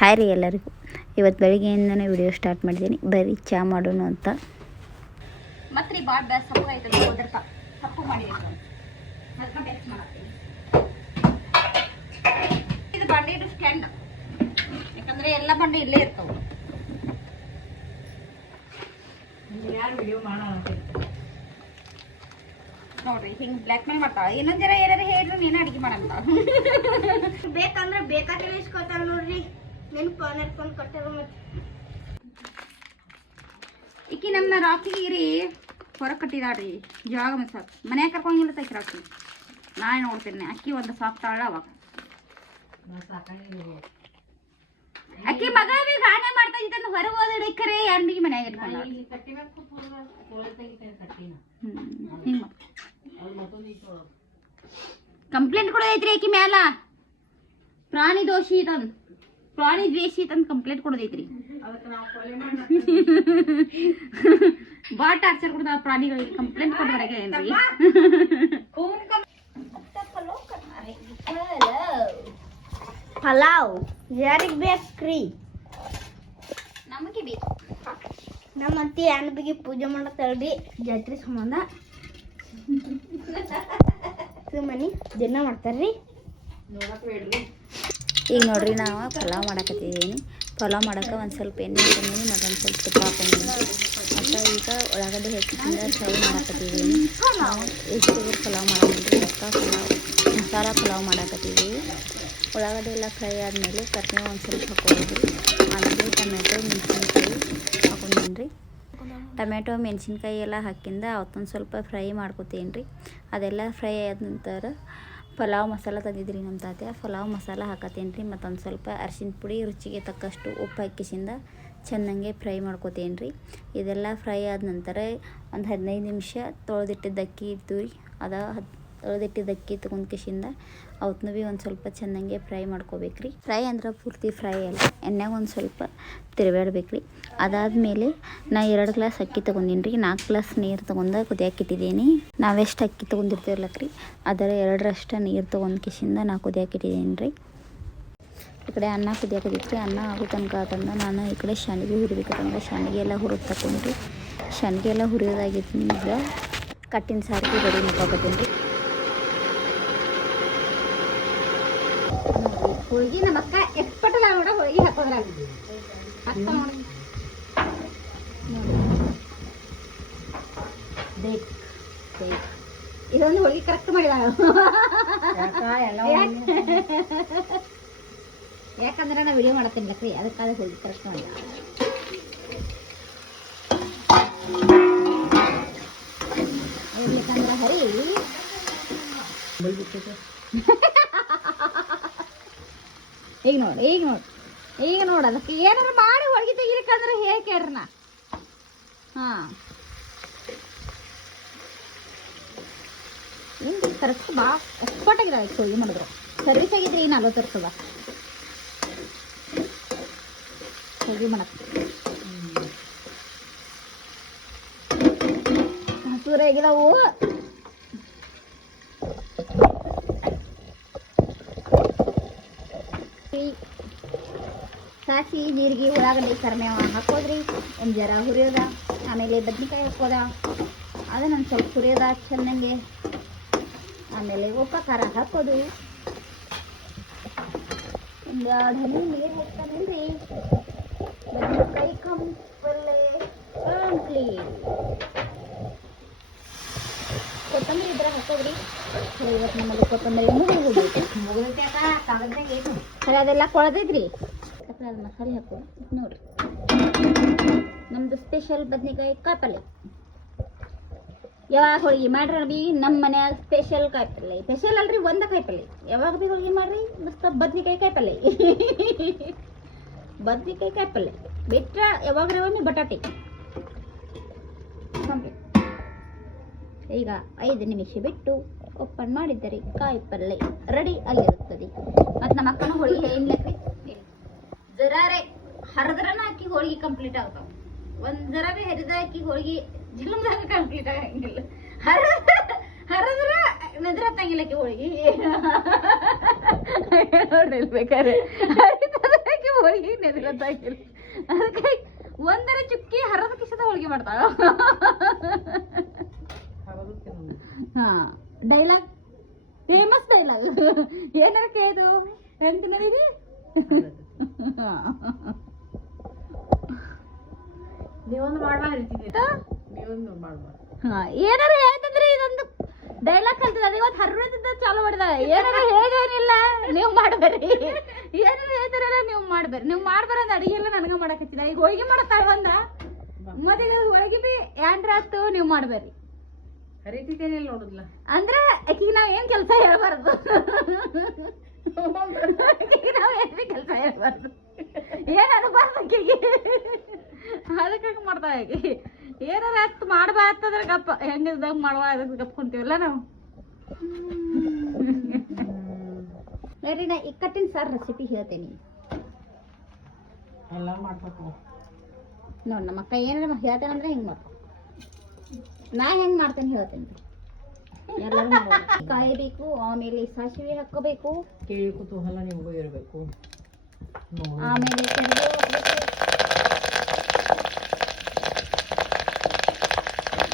Hi ರೀ ಎಲ್ಲರಿಗೂ. ಇವತ್ತು ಬೆಳಿಗ್ಗೆಯಿಂದನೇ ವಿಡಿಯೋ ಸ್ಟಾರ್ಟ್ ಮಾಡಿದ್ದೀನಿ. ಬರೀ ಚಹಾ ಮಾಡೋಣ ಅಂತ. ಮತ್ತೆ ರೀ ಭಾಳ ಬೇಸ್ ಸಪ್ಪು ಆಯ್ತದೆ ಹೋದಿರ್ತ ಸಪ್ಪು ಮಾಡಿದ್ದೀನಿ. ಅದಕ್ಕೆ ಟೆಕ್ಸ್ಟ್ ಮಾಡ್ತೀನಿ. ಇದು ಬಂಡಿದು ಸ್ಟ್ಯಾಂಡ್, ಯಾಕಂದರೆ ಎಲ್ಲ ಬಂಡೆ ಇಲ್ಲೇ ಇರ್ತವೆ. ಯಾರು ವಿಡಿಯೋ ಮಾಡೋಣ ನೋಡ್ರಿ, ಹಿಂಗೆ ಬ್ಲ್ಯಾಕ್ ಮೇಲ್ ಮಾಡ್ತಾಳೆ. ಇನ್ನೊಂದು ಜನ ಏನಾರು ಹೇಳ್ರಿ ನೀನು ಅಡುಗೆ ಮಾಡಂತ ಬೇಕಂದ್ರೆ ಬೇಕಾದ್ರೆ ಇಸ್ಕೊತಾರ ನೋಡ್ರಿ. ನೆನಪು ನೆನ್ಕೊಂಡು ಕೊಟ್ಟಾರ. ಮತ್ತೆ ಈಕಿ ನಮ್ಮ ರಾಕಿಗೆ ರೀ ಹೊರಗೆ ಕಟ್ಟಿದಾಳ್ರಿ ಜಾಗ ಮಸಾಕ್ ಮನ್ಯಾಗ ಕರ್ಕೊಂಗಿಲ್ಲ ತೈಕಿ ರಾಕಿ. ನಾಳೆ ನೋಡ್ತೀನಿ ಅಕ್ಕಿ ಒಂದು ಸಾಕ್ತಾಳ. ಅವಾಗ ಅಕ್ಕಿ ಮಗ ಬಿ ಗಾನೆ ಮಾಡ್ತಾ ಇದ್ದಂದು ಹೊರಗೆ ಹೋದ್ರೆ ಖರೆ ಯಾರು ಬಿಗಿ ಮನ್ಯಾಗ ಇಟ್ಕೊಂಡ ಹಿಂಗೆ ಕಂಪ್ಲೇಂಟ್ ಕೊಡೋದೈತ್ರಿ ಆಕಿ ಮ್ಯಾಲ. ಪ್ರಾಣಿ ದೋಷಿ ತಂದು ಪ್ರಾಣಿ ದ್ವೇಷಿ ತಂದು ಕಂಪ್ಲೇಂಟ್ ಕೊಡೋದೈತ್ರಿ. ಬಾ ಟಾರ್ಚರ್ ಕೊಡ್ದ ಪ್ರಾಣಿಗಳಿಗೆ ಕಂಪ್ಲೇಂಟ್ ಕೊಡೋದ್ರಾಗ ಏನ್ರಿ. ಪಲಾವ್ ಯಾರಿಗೆ ಬೇಕ್ರಿ? ನಮಗೆ ಬೇಕು. ನಮ್ಮ ಅತ್ತಿ ಅನ್ಬಿಗೆ ಪೂಜೆ ಮಾಡತ್ತಲ್ರಿ ಜಾತ್ರೆ ಸಂಬಂಧ. ಮನಿ ದಿನ ಮಾಡ್ತಾರ್ರಿ. ಈಗ ನೋಡ್ರಿ ನಾವು ಪಲಾವ್ ಮಾಡಕತ್ತಿದ್ದೀನಿ. ಪಲಾವ್ ಮಾಡೋಕೆ ಒಂದು ಸ್ವಲ್ಪ ಎಣ್ಣೆ ಹಾಕೊಂಡಿನಿ ಮತ್ತು ಒಂದು ಸ್ವಲ್ಪ ತುಪ್ಪ ಹಾಕೊಂಡಿನಿ. ಮತ್ತು ಈಗ ಉಳ್ಳಾಗಡ್ಡೆ ಹೆಚ್ಚಿಂದ ಫ್ರೈ ಮಾಡಕತ್ತಿದ್ದೀನಿ. ನಾವು ಎಷ್ಟು ಪಲಾವ್ ಮಾಡೋದ್ರಿ ಮಸಾಲ ಪಲಾವ್ ಮಾಡಕತ್ತಿದ್ದೀವಿ. ಉಳ್ಳಾಗಡ್ಡೆ ಎಲ್ಲ ಫ್ರೈ ಆದಮೇಲೆ ಕರಿಬೇವು ಒಂದು ಸ್ವಲ್ಪ ಹಾಕೊಂಡಿದ್ರಿ. ಆಮೇಲೆ ಟೊಮೆಟೊ ಮೆಣಸಿನ್ಕಾಯಿ ಹಾಕೊಂಡಿನಿ ರೀ. ಟೊಮೆಟೊ ಮೆಣಸಿನ್ಕಾಯಿ ಎಲ್ಲ ಹಾಕಿಂದ ಅವತ್ತೊಂದು ಸ್ವಲ್ಪ ಫ್ರೈ ಮಾಡ್ಕೊತೀನಿ ರೀ. ಅದೆಲ್ಲ ಫ್ರೈ ಆದ ನಂತರ ಪಲಾವ್ ಮಸಾಲ ತಂದಿದ್ರಿ ನಮ್ಮ ತಾತೆ. ಪಲಾವ್ ಮಸಾಲ ಹಾಕತ್ತೀನಿ ರೀ. ಮತ್ತೊಂದು ಸ್ವಲ್ಪ ಅರಿಶಿನ ಪುಡಿ ರುಚಿಗೆ ತಕ್ಕಷ್ಟು ಉಪ್ಪು ಹಾಕಿಸಿಂದ ಚೆನ್ನಾಗೆ ಫ್ರೈ ಮಾಡ್ಕೊತೀನಿ ರೀ. ಇದೆಲ್ಲ ಫ್ರೈ ಆದ ನಂತರ ಒಂದು 15 ನಿಮಿಷ ತೊಳೆದಿಟ್ಟಿದ್ದ ಅಕ್ಕಿ ಇತ್ತು ರೀ. ತೊಳೆದಿಟ್ಟಿದ್ದ ಅಕ್ಕಿ ತೊಗೊಂಡು ಕಿಶಿಂದ ಅವತ್ತೂ ಭೀ ಒಂದು ಸ್ವಲ್ಪ ಚೆನ್ನಾಗೆ ಫ್ರೈ ಮಾಡ್ಕೋಬೇಕು ರೀ. ಫ್ರೈ ಅಂದ್ರೆ ಪೂರ್ತಿ ಫ್ರೈ ಅಲ್ಲ, ಎಣ್ಣೆಗೆ ಒಂದು ಸ್ವಲ್ಪ ತಿರುಗಾಡ್ಬೇಕು ರೀ. ಅದಾದಮೇಲೆ ನಾ 2 ಗ್ಲಾಸ್ ಅಕ್ಕಿ ತೊಗೊಂಡಿನಿ ರೀ. 4 ಗ್ಲಾಸ್ ನೀರು ತೊಗೊಂಡು ಕುದಿಯಾಕಿಟ್ಟಿದ್ದೀನಿ. ನಾವೆಷ್ಟು ಅಕ್ಕಿ ತೊಗೊಂಡಿರ್ತೀವಲ್ಲಕ್ರಿ ಅದರ 2ರಷ್ಟು ನೀರು ತೊಗೊಂಡು ಕಿಶಿಂದ ನಾ ಕುದಿಯಾಕಿಟ್ಟಿದ್ದೀನಿ ರೀ. ಈ ಕಡೆ ಅನ್ನ ಕುದಿಯಾಕಿದ್ದಿತ್ತು ರೀ. ಅನ್ನ ಆಗೋ ತನಕ ತಂದು ನಾನು ಈ ಕಡೆ ಶಾವಿಗೆ ಹುರಿಬೇಕಂದ್ರೆ ಶಾವಿಗೆ ಎಲ್ಲ ಹುರಿದು ತಗೊಂಡ್ರಿ. ಶಾವಿಗೆ ಎಲ್ಲ ಹುರಿಯೋದಾಗಿತ್ತು. ಕಟ್ಟಿನ ಸಾರಿಗೆ ರೆಡಿ ಮಾಡ್ಕೊತೀನಿ ರೀ. ಹೋಳಿಗೆ ನಮ್ಮ ಅಕ್ಕ ಎಕ್ಸ್ಪರ್ಟ್ ಅಲ್ಲ ನೋಡ ಹೋಳಿಗೆ ಹಾಕೋದ್ರಾಗ ಹಾಕ್ತಾ ನೋಡಿ. ಇದೊಂದು ಹೋಳಿಗೆ ಕರೆಕ್ಟ್ ಮಾಡಿದಾಳ. ಯಾಕಂದ್ರೆ ನಾ ವಿಡಿಯೋ ಮಾಡತ್ತೀನಿ ಲಕ್ರಿ, ಅದಕ್ಕಾದ ಹೋಳಿಗೆ ಕರೆಕ್ಟ್ ಮಾಡಿದ. ಯಾಕಂದ್ರೆ ಹರಿ ಈಗ ನೋಡು ಅದಕ್ಕೆ ಏನಾರು ಮಾಡಿ ಹೋಳಿಗೆ ತೆಗಿಲಿಕ್ಕಂದ್ರೆ ಹೇಳಿ ಕೇಳ್ರಿ ನಾ. ಏನು ಕರೆಕ್ಟ್ ಬಾ ಎಕ್ಸ್ಪರ್ಟ್ ಆಗಿಲ್ಲ ಹೋಳಿಗೆ ಮಾಡಿದ್ರು. ಸರ್ವಿಸ್ ಆಗಿದ್ರೆ ಏನು 40 ವರ್ಷದ ಹೋಳಿಗೆ ಮಾಡಕ್ಕೆ ಹಸೂರ ಆಗಿದಾವು. ಸಾಸಿ ಜೀರಿಗೆ ಉಳ್ಳಾಗಡ್ಡಿ ಕರಿಬೇವು ಹಾಕೋದ್ರಿ. ಒಂದು ಜರ ಹುರಿಯೋದ, ಆಮೇಲೆ ಬದ್ನಿಕಾಯಿ ಹಾಕೋದ, ಅದನ್ನೊಂದು ಸ್ವಲ್ಪ ಹುರಿಯೋದ ಚೆನ್ನಾಗೆ. ಆಮೇಲೆ ಉಪ್ಪು ಖಾರ ಹಾಕೋದು. ಒಂದು 2 ಹನಿ ನೀರು ಹಾಕ್ತಾನೇನ್ರಿ. ಬದ್ನಿಕಾಯಿ ಕಂಪಲ್ಲೆ ಕಂಪ್ಲೀಟ್. ಕೊತ್ತಂಬರಿ ಇದ್ರೆ ಹಾಕೋದ್ರಿ. ಇವತ್ತು ನಮ್ಮಲ್ಲಿ ಕೊತ್ತಂಬರಿ ಮುಗಿದೈತೆ ಸರಿ. ಅದೆಲ್ಲ ಕೊಳದೈತ್ರಿ. ಅದು ಮಸಾಲೆ ಹಾಕೋದು ನೋಡ್ರಿ. ನಮ್ದು ಸ್ಪೆಷಲ್ ಬದ್ನಿಕಾಯಿ ಕಾಯಿಪಲ್ಲೆ. ಯಾವಾಗ ಹೋಳಿಗೆ ಮಾಡ್ರಿ ಬಿ ನಮ್ಮ ಮನ್ಯಾಗ ಸ್ಪೆಷಲ್ ಕಾಯಿಪಲ್ಲೆ. ಸ್ಪೆಷಲ್ ಅಲ್ರಿ, ಒಂದ ಕಾಯಿಪಲ್ಲೆ. ಯಾವಾಗ ಭೀ ಹೋಳಿಗೆ ಮಾಡ್ರಿ ಮಸ್ತ್ ಬದ್ನಿಕಾಯಿ ಕಾಯಿಪಲ್ಲೆ. ಬದ್ನಿಕಾಯಿ ಕಾಯಿಪಲ್ಲೆ ಬಿಟ್ರೆ ಯಾವಾಗ ಒಮ್ಮೆ ಬಟಾಟೆ. ಈಗ 5 ನಿಮಿಷ ಬಿಟ್ಟು ಓಪನ್ ಮಾಡಿದ್ದರೆ ಕಾಯಿಪಲ್ಲೆ ರೆಡಿ ಆಗಿರುತ್ತದೆ. ಮತ್ತು ನಮ್ಮ ಅಕ್ಕನ ಹೋಳಿಗೆ ಏನ್ಲಕ್ರಿ ಜರಾರೆ ಹರಿದ್ರನ ಅಕ್ಕಿ ಹೋಳಿಗೆ ಕಂಪ್ಲೀಟ್ ಆಗ್ತಾವ. ಒಂದು ಜರ ಭೀ ಹರಿದ ಅಕ್ಕಿ ಹೋಳಿಗೆ ಜಲಮದಾಗ ಕಂಪ್ಲೀಟ್ ಆಗಂಗಿಲ್ಲ. ಹರಿದ್ರ ನಿದ್ರತ್ತಂಗಿಲ್ಲ ಅಕ್ಕಿ ಹೋಳಿಗೆ. ನೋಡ್ರಿ ಬೇಕಾದ್ರೆ ಹೋಳಿಗೆ ನೆನಗತ್ತಾಗಿಲ್ಲ ಅದಕ್ಕೆ ಒಂದರ ಚುಕ್ಕಿ ಹರದ ಕಿಸದ ಹೋಳಿಗೆ ಮಾಡ್ತಾಳ ಹಾ ಡೈಲಾಗ್ ಫೇಮಸ್ ಡೈಲಾಗ್ ಏನಾರ ಕೇಳಿದು ಎಂತ ನೋಡಿದ್ರಿ ನೀವೊಂದು ಮಾಡ್ಬಾ ಹೇಳ್ತೀನಿ ನೀವೊಂದು ಮಾಡ್ಬಾ ಹಾ ಏನಾರ ಹೇಳ್ತಂದ್ರೆ ಇದೊಂದು ಡೈಲಾಗ್ ಕಲ್ತಿದ ಇವತ್ತು ಹರ್ರದಿಂದ ಚಾಲು ಮಾಡಿದ ಏನಾರ ಹೇಳಿದೇನಿಲ್ಲ ನೀವು ಮಾಡ್ಬೇರಿ ಏನಾರ ಹೇಳ್ತಾರಲ್ಲ ನೀವು ಮಾಡ್ಬೇರಿ ನೀವು ಮಾಡ್ಬಾರಂದ ಅಡಿಗೆ ಎಲ್ಲ ನನಗ ಮಾಡಕ್ ಹಚ್ಚಿದ ಈಗ ಹೋಳಿಗೆ ಮಾಡತ್ತಾಳ ಒಂದ ಮತ್ತೆ ಹೋಳಿಗೆ ಬಿ ಏನ್ರ ಆತು ನೀವು ಮಾಡ್ಬೇರಿ ಹರಿತಿದ್ದೇನೆ ನೋಡುದ್ಲ ಅಂದ್ರ ಆಕಿಗೆ ನಾವ್ ಏನ್ ಕೆಲಸ ಹೇಳ್ಬಾರ್ದು ನಾವ್ ಏನ್ ಕೆಲಸ ಹೇಳ್ಬಾರ್ದು ಏನ್ ಅನ್ಬಾರ್ದು ಆಕಿಗೆ ಅದಕ್ಕೆ ಮಾಡ್ತಾ ಆಕಿ ಏನಾರ ಅಷ್ಟು ಮಾಡ್ಬಾರ್ದಂದ್ರೆ ಗಪ್ಪ ಹೆಂಗಿದ್ದಾಗ ಮಾಡುವ ಅದಕ್ಕೆ ಗಪ್ ಕುಂತೀವಲ್ಲ ನಾವು ನೋಡ್ರಿ ನಾ ಇಕ್ಕಟ್ಟಿನ ಸಾರು ರೆಸಿಪಿ ಹೇಳ್ತೇನೆ ಎಲ್ಲ ಮಾಡ್ಬೇಕು ನೋಡಿ ನಮ್ಮ ಅಕ್ಕ ಏನಾರ ಹೇಳ್ತೇನೆ ಅಂದ್ರೆ ಹಿಂಗೆ ಮಾಡ್ಕೊ ನಾ ಹೆಂಗೆ ಮಾಡ್ತೇನೆ ಹೇಳ್ತೇನೆ ಎಲ್ಲರೂ ಕಾಯಬೇಕು ಆಮೇಲೆ ಸಾಸಿವೆ ಹಾಕೋಬೇಕು ಕೇಳಿ ಕುತೂಹಲ ನಿಮಗೂ ಇರಬೇಕು ಆಮೇಲೆ ಕರಿಬೇವು ಹಾಕ್ಬೇಕು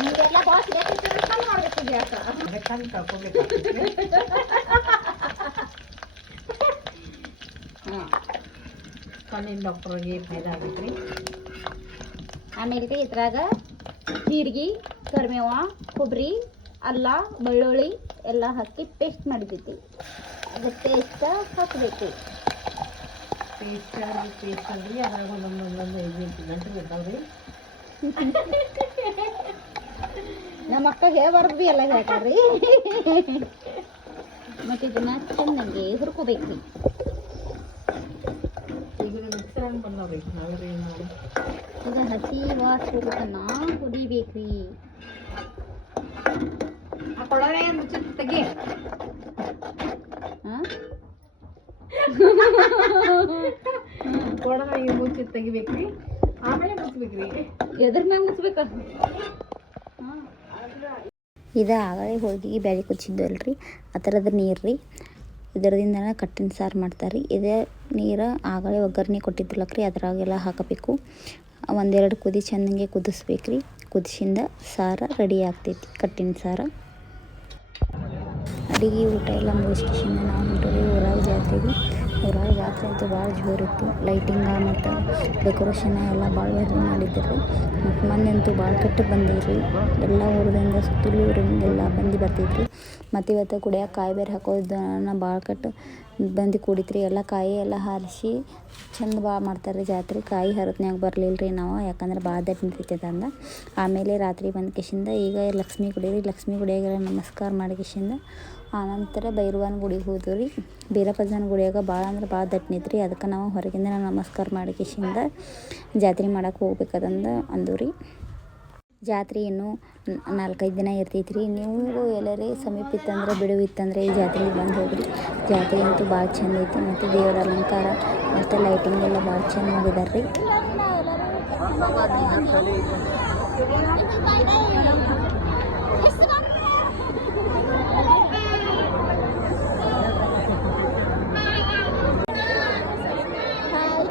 ನೀವೆಲ್ಲ ಬಾಸ್ ಬೇಕಿದ್ರೆ ಕಮ್ಮಿ ಮಾಡ್ಬೇಕು ಅಕ್ಕ ಅದಕ್ಕಾಗಿ ಕಳ್ಕೊಬೇಕಾಗ್ತದೆ ಕಣ್ಣಿನ ಡಾಕ್ಟ್ರಿಗೆ ಫೈದಾ ಆಗೈತ್ರಿ ಆಮೇಲೆ ಇದ್ರಾಗ ಜೀರಿಗೆ ಕರಿಬೇವ ಕೊಬ್ಬರಿ ಅಲ್ಲ ಬೆಳ್ಳುಳ್ಳಿ ಎಲ್ಲ ಹಾಕಿ ಪೇಸ್ಟ್ ಮಾಡಿದ್ದೈತಿ ಅದು ಪೇಸ್ಟ್ ಹಾಕಬೇಕು ಪೇಸ್ಟ್ ಅಂದ್ರಿ ಅದ್ರಾಗ ಒಂದೊಂದೊಂದೊಂದು 5 ಗಂಟೆ ಇರ್ತಾವ್ರಿ ನಮ್ಮ ಅಕ್ಕ ಹೇಳ್ಬಾರ್ದು ಎಲ್ಲ ಹೇಳ್ತಾರ್ರಿ ಮತ್ತೆ ಇದನ್ನ ಚೆನ್ನಾಗಿ ಹುರ್ಕೋಬೇಕ್ರಿ ಈಗ ಮಿಕ್ಸರ್ ಹಂಗೆ ಬಂದವ್ರಿ ನಾವೇನು ಏನು ಮಾಡಿ ಈಗ ಹಸಿ ವಾಸನ ಹುಡಿಬೇಕ್ರಿ ಆ ಕೊಳವೆ ಮುಚ್ಚಿಟ್ಟು ತೆಗಿ ಕೊಳವೆ ಮುಚ್ಚಿಟ್ಟು ತೆಗಿಬೇಕ್ರಿ ಆಮೇಲೆ ಮುಚ್ಬೇಕ್ರಿ ಎದ್ರ ಮ್ಯಾಗ ಮುಚ್ಬೇಕ ಇದು ಆಗಲೇ ಹೋಳಿಗೆಗೆ ಬ್ಯಾಳಿ ಕುಚ್ಚಿದ್ದಲ್ರಿ ಆ ಥರದ ನೀರು ರೀ ಇದರದಿಂದನೇ ಕಟ್ಟಿನ ಸಾರು ಮಾಡ್ತಾರೆ ಇದೇ ನೀರು ಆಗಲೇ ಒಗ್ಗರಣೆ ಕೊಟ್ಟಿದ್ದಿಲ್ಲಕ್ರಿ ಅದ್ರಾಗೆಲ್ಲ ಹಾಕಬೇಕು ಒಂದೆರಡು ಕುದಿ ಚೆನ್ನಾಗಿ ಕುದಿಸ್ಬೇಕು ರೀ ಕುದಿಸಿಂದ ಸಾರು ರೆಡಿ ಆಗ್ತೈತಿ ಕಟ್ಟಿನ ಸಾರು ಅಡುಗೆ ಊಟ ಎಲ್ಲ ಮುಗಿಸ್ಕಿಸಿಂದ ನಾವು ಹೊಂಟೋರಿ ಊರಾಗ ಜಾತ್ರೆಗೆ ಊರಾಗ ಜಾತ್ರೆ ಅಂತೂ ಭಾಳ ಜೋರಿತ್ತು ಲೈಟಿಂಗ ಮತ್ತು ಡೆಕೋರೇಷನ್ ಎಲ್ಲ ಭಾಳ ಬೇರೆ ಮಾಡಿದ್ದರು ಮತ್ತು ಮಂದಿ ಅಂತೂ ಭಾಳ ಕೆಟ್ಟು ಬಂದಿದ್ರಿ ಎಲ್ಲ ಊರಿಂದ ಸುತ್ತಲೂ ಊರಿಂದ ಎಲ್ಲ ಬಂದು ಬರ್ತಿದ್ರಿ ಮತ್ತು ಇವತ್ತು ಕುಡಿಯೋಕೆ ಕಾಯಿ ಬೇರೆ ಹಾಕೋದನ್ನ ಭಾಳ ಕೆಟ್ಟು ಬಂದು ಕುಡಿತ್ರಿ ಎಲ್ಲ ಕಾಯಿ ಎಲ್ಲ ಹಾರಿಸಿ ಚಂದ ಭಾಳ ಮಾಡ್ತಾರೆ ರೀ ಜಾತ್ರೆ ಕಾಯಿ ಹರತ್ನ್ಯಾಗ ಬರಲಿಲ್ಲ ರೀ ನಾವು ಯಾಕಂದ್ರೆ ಭಾಳ ದಟ್ಟ ನಿಂತೈತೆ ಅಂದ ಆಮೇಲೆ ರಾತ್ರಿ ಬಂದ ಕಿಶಿಂದ ಈಗ ಲಕ್ಷ್ಮೀ ಗುಡಿ ರೀ ಲಕ್ಷ್ಮೀ ಗುಡಿಯಾಗೆಲ್ಲ ನಮಸ್ಕಾರ ಮಾಡಿ ಕಿಶಿಂದ ಆನಂತರ ಭೈರವನ ಗುಡಿಗೆ ಹೋದ್ವಿ ರೀ ಬೀರಪ್ಪಜ್ಜನ ಗುಡಿಯಾಗ ಭಾಳ ಅಂದ್ರೆ ಭಾಳ ದಟ್ಟ ನಿಂತ್ರಿ ಅದಕ್ಕೆ ನಾವು ಹೊರಗಿಂದ ನಮಸ್ಕಾರ ಮಾಡಿ ಕಿಶಿಂದ ಜಾತ್ರೆ ಮಾಡಕ್ಕೆ ಹೋಗ್ಬೇಕದಂದ ಅಂದು ರೀ ಜಾತ್ರೆ ಇನ್ನೂ 4-5 ದಿನ ಇರ್ತೈತೆ ರೀ ನೀವು ಎಲ್ಲರೇ ಸಮೀಪ ಇತ್ತಂದ್ರೆ ಬಿಡುವು ಇತ್ತಂದ್ರೆ ಈ ಜಾತ್ರೆಗೆ ಬಂದು ಹೋಗ್ರಿ ಜಾತ್ರೆ ಅಂತೂ ಭಾಳ ಚಂದ ಐತಿ ಮತ್ತು ದೇವರ ಅಲಂಕಾರ ಮತ್ತು ಲೈಟಿಂಗ್ ಎಲ್ಲ ಭಾಳ ಚಂದ ಮಾಡಿದಾರೆ ರೀ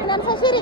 ನಮ್ಮ ಸಸಿರಿ